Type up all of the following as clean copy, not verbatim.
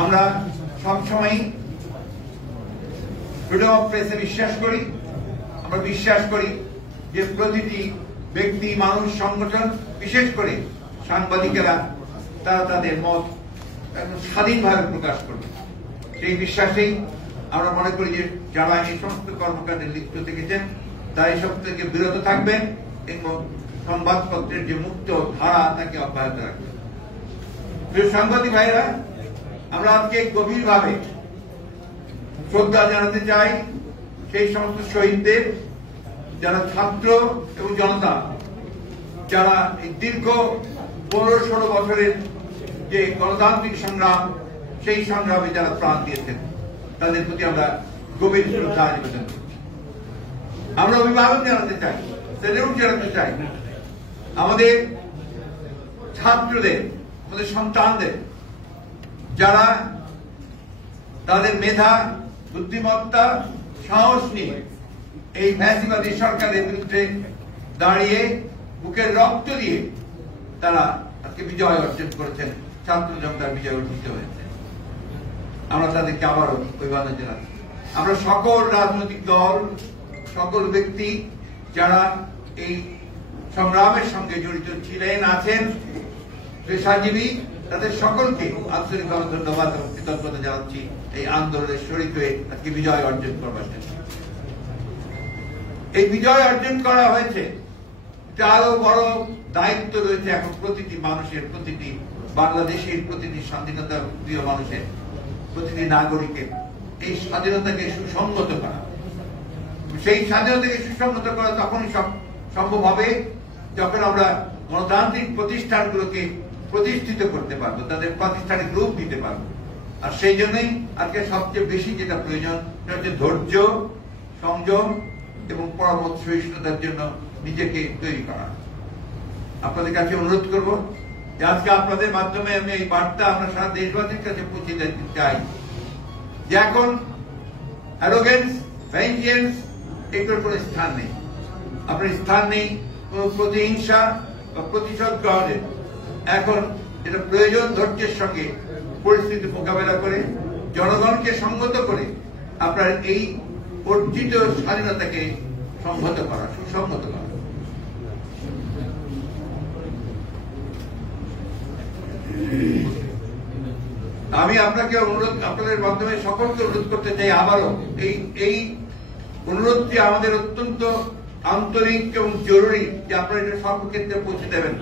আমরা সবসময় freedom of প্রেসে বিশ্বাস করি। আমরা বিশ্বাস করি যে প্রতিটি ব্যক্তি, মানুষ, সংগঠন, বিশেষ করে সাংবাদিকেরা তারা তাদের মত স্বাধীনভাবে প্রকাশ করবে। সেই বিশ্বাসেই আমরা মনে করি যে যারা এই সমস্ত কর্মকাণ্ডে লিপ্ত থেকেছেন তারা এসব থেকে বিরত থাকবেন এবং সংবাদপত্রের যে মুক্ত ধারা তাকে অব্যাহত রাখবেন। প্রিয় সাংবাদিক ভাইরা, আমরা আজকে গভীরভাবে শ্রদ্ধা জানাতে চাই সেই সমস্ত শহীদদের, যারা ছাত্র এবং জনতা, যারা এই দীর্ঘ 15-16 বছরের যে গণতান্ত্রিক সংগ্রাম, সেই সংগ্রামে যারা প্রাণ দিয়েছেন, তাদের প্রতি আমরা গভীর শ্রদ্ধা নিবেদন করছি। আমরা অভিবাদন জানাতে চাই, স্যালুট জানাতে চাই আমাদের ছাত্রদের, আমাদের সন্তানদের, যারা তাদের মেধা, বুদ্ধিমত্তা, সাহস নিয়ে এই ফ্যাসিবাদী সরকারের বিরুদ্ধে দাঁড়িয়ে বুকের রক্ত দিয়ে তারা আজকে বিজয় অর্জন করেছেন, ছাত্র জনতার বিজয় অর্জিত হয়েছে। আমরা তাদেরকে আবারও অভিবাদন জানাচ্ছি। আমরা সকল রাজনৈতিক দল, সকল ব্যক্তি যারা এই সংগ্রামের সঙ্গে জড়িত ছিলেন, আছেন, পেশাজীবী, তাদের সকলকে আন্তরিকভাবে ধন্যবাদ এবং কৃতজ্ঞতা জানাচ্ছি এই আন্দোলনের শরীক হয়ে আজকে বিজয় অর্জন করবার জন্য। এই বিজয় অর্জন করা হয়েছে, এটা আরো বড় দায়িত্ব রয়েছে এখন প্রতিটি মানুষের, প্রতিটি বাংলাদেশের, প্রতিটি স্বাধীনতা প্রিয় মানুষের, প্রতিটি নাগরিকের এই স্বাধীনতাকে সুসংগত করা। সেই স্বাধীনতাকে সুসংগত করা তখনই সম্ভব হবে যখন আমরা গণতান্ত্রিক প্রতিষ্ঠানগুলোকে প্রতিষ্ঠিত করতে পারবো, তাদের প্রাতিষ্ঠানিক রূপ দিতে পারবো। আর সেই জন্যই আজকে সবচেয়ে বেশি যেটা প্রয়োজন সেটা হচ্ছে ধৈর্য, সংযম এবং পরামর্শ সহিষ্ণুতার জন্য নিজেকে তৈরি করা। আপনাদের কাছে অনুরোধ করব যে আজকে আপনাদের মাধ্যমে আমি এই বার্তা আমরা সারা দেশবাসীর কাছে পৌঁছে দিতে চাই যে এখন অ্যারোগেন্স, ভেঞ্জেন্স এগুলোর কোনো স্থান নেই। আপনার স্থান নেই কোন প্রতিহিংসা বা প্রতিশোধ গ্রহণের। এখন যেটা প্রয়োজন, ধৈর্যের সঙ্গে পরিস্থিতি মোকাবেলা করে জনগণকে সংগত করে আপনার এই অর্জিত স্বাধীনতাকে সংহত করা, সুসংহত করা। আমি আপনাকে অনুরোধ, আপনাদের মাধ্যমে সকলকে অনুরোধ করতে চাই আবারও এই অনুরোধটি আমাদের অত্যন্ত আন্তরিক এবং জরুরি যে আপনারা এটা সর্বক্ষেত্রে পৌঁছে দেবেন।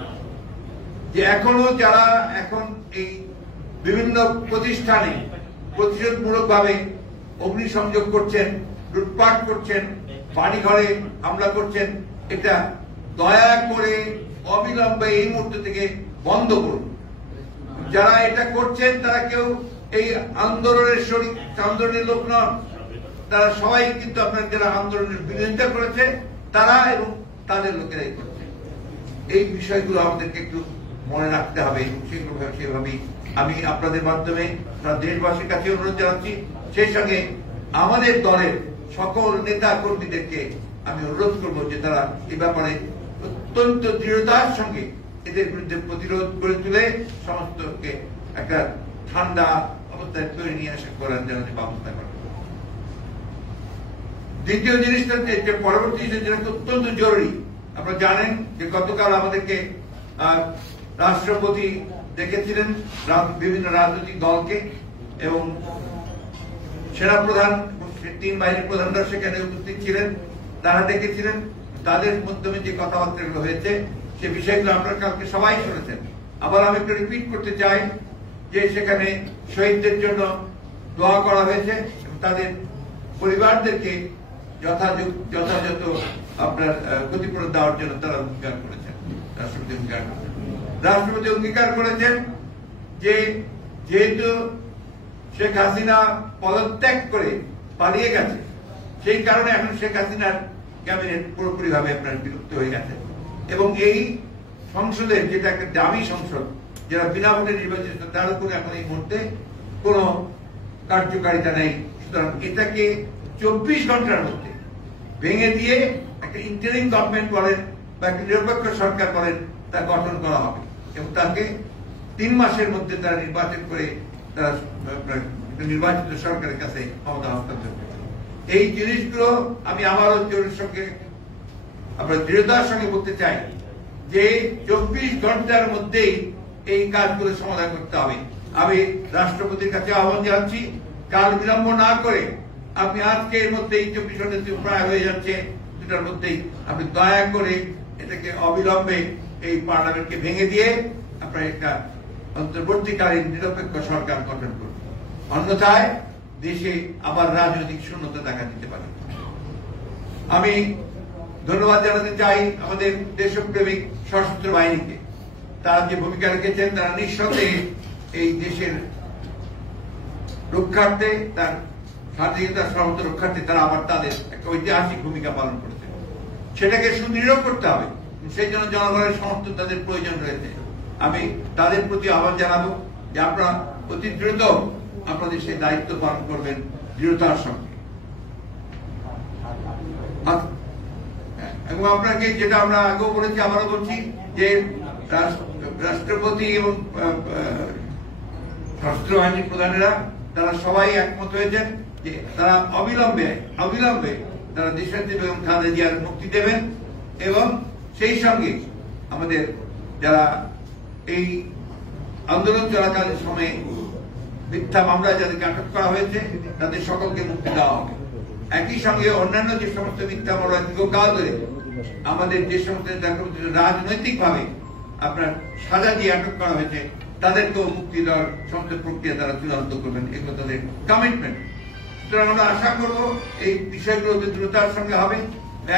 যে এখনো যারা এখন এই বিভিন্ন প্রতিষ্ঠানে প্রতিশোধমূলক ভাবে অগ্নিসংযোগ করছেন, লুটপাট করছেন, বাড়িঘরে হামলা করছেন, এটা দয়া করে অবিলম্বে এই মুহূর্ত থেকে বন্ধ করুন। যারা এটা করছেন তারা কেউ এই আন্দোলনের শরীর, আন্দোলনের লোক নন, তারা সবাই কিন্তু আপনার যারা আন্দোলনের বিরোধিতা করেছে তারা এবং তাদের লোকেরাই করছে। এই বিষয়গুলো আমাদেরকে একটু মনে রাখতে হবে। সেভাবেই আমি আপনাদের মাধ্যমে দেশবাসীর কাছে অনুরোধ জানাচ্ছি। সেই সঙ্গে আমাদের দলের সকল নেতা কর্মীদেরকে আমি অনুরোধ করব যে তারা এ ব্যাপারে অত্যন্ত দৃঢ়তার সঙ্গে এদের বিরুদ্ধে প্রতিরোধ গড়ে তুলে সমস্তকে একটা ঠান্ডা অবস্থায় তৈরি নিয়ে আসা করার জন্য ব্যবস্থা করেন। দ্বিতীয় জিনিসটা যে পরবর্তী যেটা অত্যন্ত জরুরি, আপনারা জানেন যে গতকাল আমাদেরকে রাষ্ট্রপতি দেখেছিলেন বিভিন্ন রাজনৈতিক দলকে এবং সেনাপ্রধান, 3 বাহিনীর প্রধানরা সেখানে উপস্থিত ছিলেন, তারা দেখেছিলেন। তাদের মাধ্যমে যে কথাবার্তাগুলো হয়েছে সে বিষয়গুলো আপনারা কালকে সবাই শুনেছেন। আবার আমি একটু রিপিট করতে চাই যে সেখানে শহীদদের জন্য দোয়া করা হয়েছে এবং তাদের পরিবারদেরকে যথাযথ আপনার ক্ষতিপূরণ দেওয়ার জন্য তারা অঙ্গীকার করেছেন। রাষ্ট্রপতি অঙ্গীকার করেছেন যে যেহেতু শেখ হাসিনা পদত্যাগ করে পালিয়ে গেছে, সেই কারণে এখন শেখ হাসিনার ক্যাবিনেট পুরোপুরি ভাবে আপনার বিলুপ্ত হয়ে গেছে এবং এই সংসদের যেটা একটা দামি সংসদ, যারা বিনা ভোটে নির্বাচিত, তার উপরে এখন এই মুহূর্তে কোন কার্যকারিতা নেই। সুতরাং এটাকে 24 ঘন্টার মধ্যে ভেঙে দিয়ে একটা ইন্টারিম গভর্নমেন্ট বলেন বা একটা নিরপেক্ষ সরকার বলেন তা গঠন করা হবে এবং তাকে 3 মাসের মধ্যে তারা নির্বাচন করে তারা নির্বাচিত সরকারের কাছে ক্ষমতা হস্তান্তর করবে। এই জিনিসগুলো আমি আবারও জোরের সঙ্গে আপনার দৃঢ়তার সঙ্গে বলতে চাই যে 24 ঘন্টার মধ্যেই এই কাজগুলো সমাধান করতে হবে। আমি রাষ্ট্রপতির কাছে আহ্বান জানাচ্ছি, কাল বিলম্ব না করে আপনি আজকের মধ্যেই 24 ঘন্টা প্রায় হয়ে যাচ্ছে, দুটার মধ্যেই আপনি দয়া করে এটাকে অবিলম্বে এই পার্লামেন্টকে ভেঙে দিয়ে আপনার একটা অন্তর্বর্তীকালীন নিরপেক্ষ সরকার গঠন করুন। অন্যথায় দেশে আবার রাজনৈতিক শূন্যতা দেখা দিতে পারে। আমি ধন্যবাদ জানাতে চাই আমাদের দেশপ্রেমিক সশস্ত্র বাহিনীকে। তারা যে ভূমিকা রেখেছেন, তারা নিঃসন্দেহে এই দেশের রক্ষার্থে, তার স্বাধীনতার সর্বত রক্ষার্থে তারা আবার তাদের একটা ঐতিহাসিক ভূমিকা পালন করেছে। সেটাকে সুদৃঢ় করতে হবে, সেই জন্য জনগণের সমর্থন তাদের প্রয়োজন রয়েছে। আমি তাদের প্রতি আহ্বান জানাবো যে আপনারা অতি দ্রুত আপনাদের সেই দায়িত্ব পালন করবেন দৃঢ়তার সঙ্গে। এবং আপনাকে যেটা আমরা আগেও বলেছি, আবারও বলছি যে রাষ্ট্রপতি এবং সশস্ত্র বাহিনীর প্রধানেরা তারা সবাই একমত হয়েছেন যে তারা অবিলম্বে তারা দেশনেত্রী বেগম খালেদা জিয়ার মুক্তি দেবেন এবং সেই সঙ্গে আমাদের যারা এই আন্দোলন চলাকালীন সময়ে মিথ্যা মামলায় যাদেরকে আটক করা হয়েছে তাদের সকলকে মুক্তি দেওয়া হবে। একই সঙ্গে অন্যান্য যে সমস্ত মিথ্যা মামলা দীর্ঘকাল ধরে আমাদের যে সমস্ত রাজনৈতিক ভাবে আপনার সাজা দিয়ে আটক করা হয়েছে তাদেরকেও মুক্তি দেওয়ার সমস্ত প্রক্রিয়া তারা চূড়ান্ত করবেন, এগুলো তাদের কমিটমেন্ট। সুতরাং আমরা আশা করবো এই বিষয়গুলোতে দ্রুততার সঙ্গে হবে।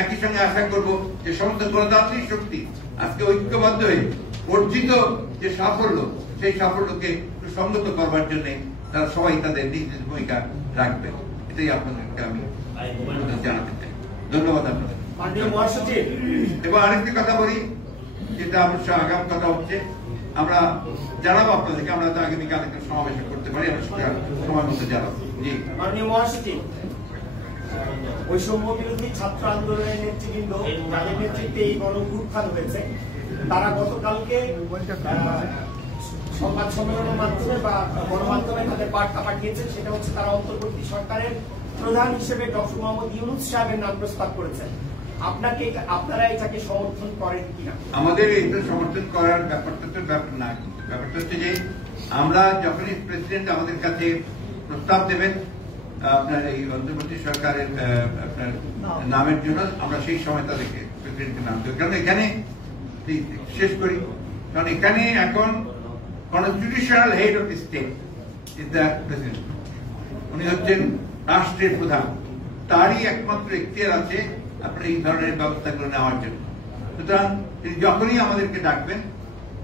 একই সঙ্গে আশা করবো যে সমস্ত গণতান্ত্রিক শক্তি আজকে ঐক্যবদ্ধ হয়ে অর্জিত যে সাফল্য, সেই সাফল্যকে সুসংগত করবার জন্য তারা সবাই তাদের নিজ নিজ ভূমিকা রাখবেন। এটাই আপনাদেরকে আমি জানাতে চাই। ধন্যবাদ আপনাদের। এবার আরেকটি কথা বলি, যেটা অবশ্য আগাম কথা হচ্ছে, আমরা জানাবো আপনাদেরকে, আমরা তো আগামীকাল একটা সমাবেশ করতে পারি, আমরা সময় মতো জানাবো। জি মাননীয় মহাসচিব, বৈষম্য বিরোধী ছাত্র আন্দোলনের নেতৃবৃন্দ যাদের নেতৃত্বে এই গণঅভ্যুত্থান হয়েছে, তারা গতকালকে সংবাদ সম্মেলনের মাধ্যমে বা গণমাধ্যমে তাদের বার্তা পাঠিয়েছেন। সেটা হচ্ছে তারা অন্তর্বর্তী সরকারের প্রধান হিসেবে ডক্টর মোহাম্মদ ইউনূস সাহেবের নাম প্রস্তাব করেছেন। আপনারা এটাকে সমর্থন করেন কিনা? আমাদের এটা সমর্থন করার ব্যাপারটা তো ব্যাপার না, ব্যাপারটা হচ্ছে যে আমরা যখনই প্রেসিডেন্ট আমাদের কাছে প্রস্তাব দেবেন আপনার এই অন্তর্বর্তী সরকারের আপনার নামের জন্য, আমরা সেই সময় তাদেরকে প্রেসিডেন্টের নাম দেব। কারণ এখানে শেষ করি, কারণ এখানে এখন constitutional head of state is the president. উনি হচ্ছেন রাষ্ট্রের প্রধান, তারই একমাত্র এখতিয়ার আছে আপনার এই ধরনের ব্যবস্থাগুলো নেওয়ার জন্য। সুতরাং যখনই আমাদেরকে ডাকবেন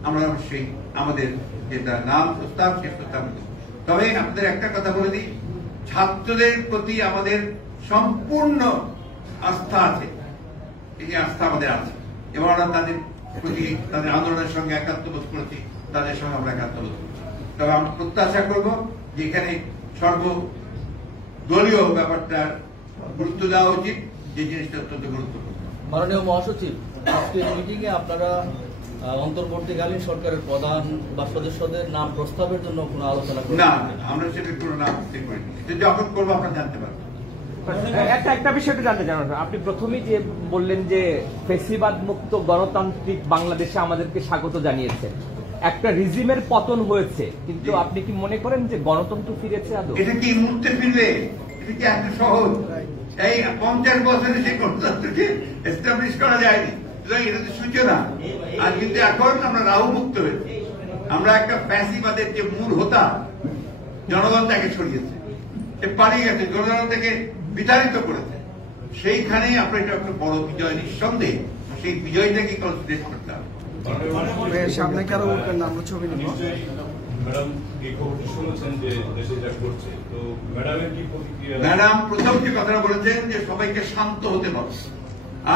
আমরা অবশ্যই আমাদের যেটা নাম প্রস্তাব সে প্রস্তাব দেব। তবে আপনাদের একটা কথা বলে দিই, ছাত্রদের প্রতি আমাদের সম্পূর্ণ আস্থা আছে, এই আস্থা আমাদের আছে এবং আমরা তাদের প্রতি তাদের আন্দোলনের সঙ্গে একাত্মবোধ করেছি, তাদের সঙ্গে আমরা একাত্মবোধ করছি। তবে আমরা প্রত্যাশা করব যে এখানে সর্বদলীয় ব্যাপারটা গুরুত্ব দেওয়া উচিত, যে জিনিসটা অত্যন্ত গুরুত্বপূর্ণ। মাননীয় মহাসচিব, আজকের মিটিং এ আপনারা অন্তর্বর্তীকালীন সরকারের প্রধান বা সদস্যদের নাম প্রস্তাবের জন্য কোনো আলোচনা করেন না? আমরা সেটা কোনো নাম ঠিক করিনি, যখন করবো আপনারা জানতে পারবেন। একটা বিষয় একটু জানতে চান, আপনি প্রথমেই যে বললেন যে ফেসিবাদ মুক্ত গণতান্ত্রিক বাংলাদেশে আমাদেরকে স্বাগত জানিয়েছেন, একটা রিজিমের পতন হয়েছে, কিন্তু আপনি কি মনে করেন যে গণতন্ত্র ফিরেছে আদৌ? এটা কি মুহূর্তে ফিরবে? এটা কি এত সহজ? এই 50 বছরে সেই গণতন্ত্রকে এস্টাবলিশ করা যায়নি। এটা তো সূচনা। আর কিন্তু এখন আমরা রাহু মুক্ত হয়েছি। আমরা একটা ফ্যাসিবাদের যে মূল হোতা জনগণ তাকে ছড়িয়েছে, পালিয়ে গেছে, জনগণ তাকে বিতাড়িত করেছে। সেইখানেই আপনার এটা একটা বড় বিজয় নিঃসন্দেহে, সেই বিজয়টাকে কনসিডার করতে হবে। সামনে কারো নাম ছবি নেব। ম্যাডাম প্রথম যে কথাটা বলেছেন যে সবাইকে শান্ত হতে হবে,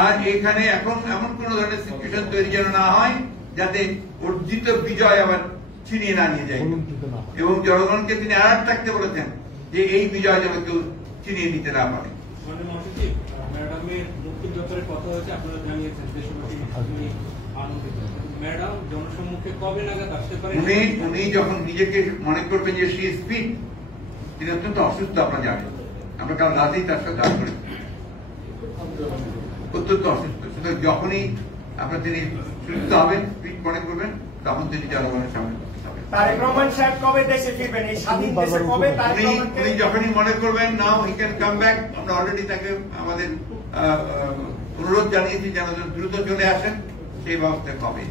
আর এখানে এখন এমন কোন ধরনের সিচুয়েশন তৈরি যেন না হয় যাতে অর্জিত বিজয় আবার ছিনিয়ে না নিয়ে যায়। এবং জনগণকে তিনি আর থাকতে বলেছেন যে এই বিজয় যেন কেউ ছিনিয়ে নিতে না পারে। ম্যাডামের মুক্তির ব্যাপারে কথা হয়েছে, আপনারা জানিয়েছেন দেশবাসী আনন্দিত। ম্যাডাম জনসম্মুখে কবে নাগাদ আসতে পারেন? উনি যখন নিজেকে মনে করবেন যে সে স্পিড, তিনি অত্যন্ত অসুস্থ, আপনারা জানেন। আমরা কাল রাতেই তার সাথে দেখা করেছি, অত্যন্ত অসুস্থ। সুতরাং যখনই তিনি সুস্থ হবেন, ফিট মনে করবেন, তখন তিনি জনগণের সামনে তারেক রহমান সাহেব কবে দেশে ফিরবেন? এই স্বাধীন দেশে কবে তারেক রহমানকে? উনি যখনই মনে করবেন নাও হি ক্যান কাম ব্যাক, আমরা অলরেডি তাকে আমাদের অনুরোধ জানিয়েছি যেন দ্রুত চলে আসেন, সেই ব্যবস্থা কবে।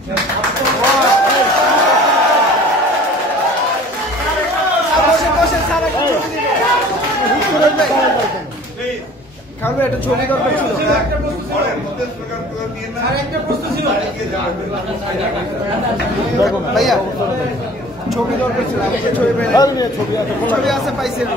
একটা ছবি দরকার ছিল। ভাইয়া ছবি দরকার ছিল, ছবি আছে পাইছেন।